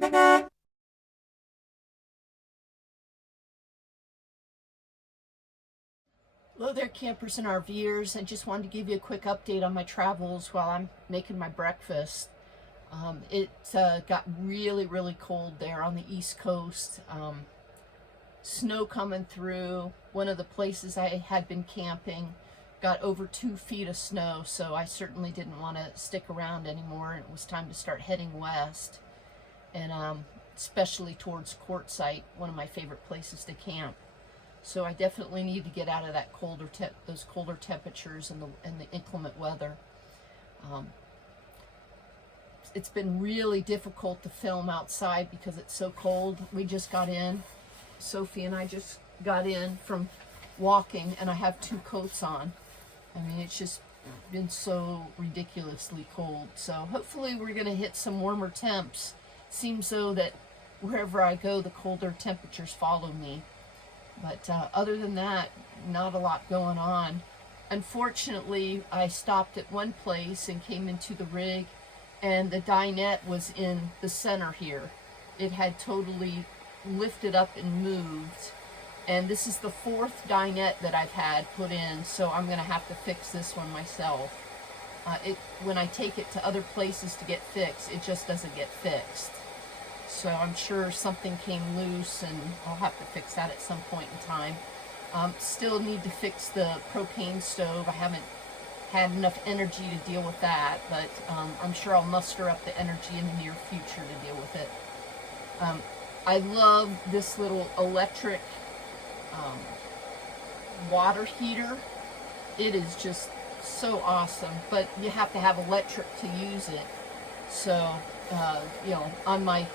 Hello there, campers and RVers. I just wanted to give you a quick update on my travels while I'm making my breakfast. It got really cold there on the East Coast. Snow coming through. One of the places I had been camping got over 2 feet of snow, so I certainly didn't want to stick around anymore. It was time to start heading west, and especially towards Quartzsite, one of my favorite places to camp. So I definitely need to get out of that those colder temperatures and the inclement weather. It's been really difficult to film outside because it's so cold. We just got in. Sophie and I just got in from walking, and I have 2 coats on. I mean, it's just been so ridiculously cold. So hopefully we're going to hit some warmer temps. Seems so that wherever I go, the colder temperatures follow me. But other than that, not a lot going on. Unfortunately, I stopped at one place and came into the rig, and the dinette was in the center here. It had totally lifted up and moved. And this is the 4th dinette that I've had put in, so I'm going to have to fix this one myself. When I take it to other places to get fixed, it just doesn't get fixed. So I'm sure something came loose, and I'll have to fix that at some point in time. Still need to fix the propane stove. I haven't had enough energy to deal with that, but I'm sure I'll muster up the energy in the near future to deal with it. I love this little electric water heater. It is just so awesome, but you have to have electric to use it. So, you know, on my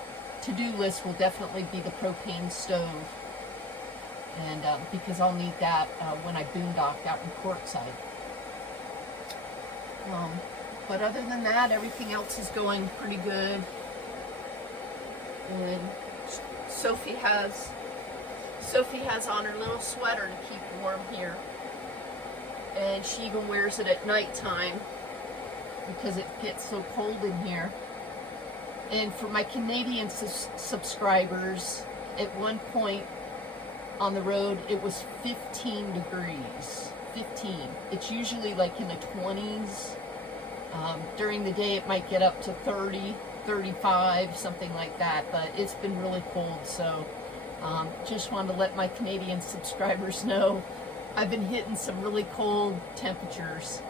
to-do list will definitely be the propane stove, and because I'll need that when I boondock out in Quartzsite. But other than that, everything else is going pretty good. And Sophie has on her little sweater to keep warm here, and she even wears it at nighttime because it gets so cold in here. And for my Canadian subscribers, at one point on the road, it was 15 degrees. 15. It's usually like in the 20s. During the day, it might get up to 30, 35, something like that. But it's been really cold, so just wanted to let my Canadian subscribers know I've been hitting some really cold temperatures.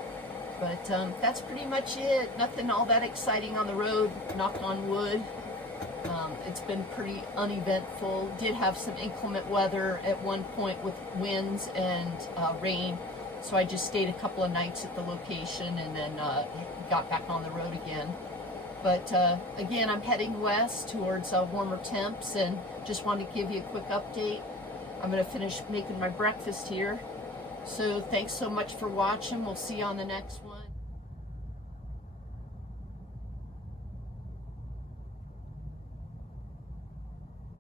But that's pretty much it. Nothing all that exciting on the road, knock on wood. It's been pretty uneventful. Did have some inclement weather at one point with winds and rain. So I just stayed a couple of nights at the location and then got back on the road again. But again, I'm heading west towards warmer temps, and just wanted to give you a quick update. I'm going to finish making my breakfast here. So thanks so much for watching. We'll see you on the next one.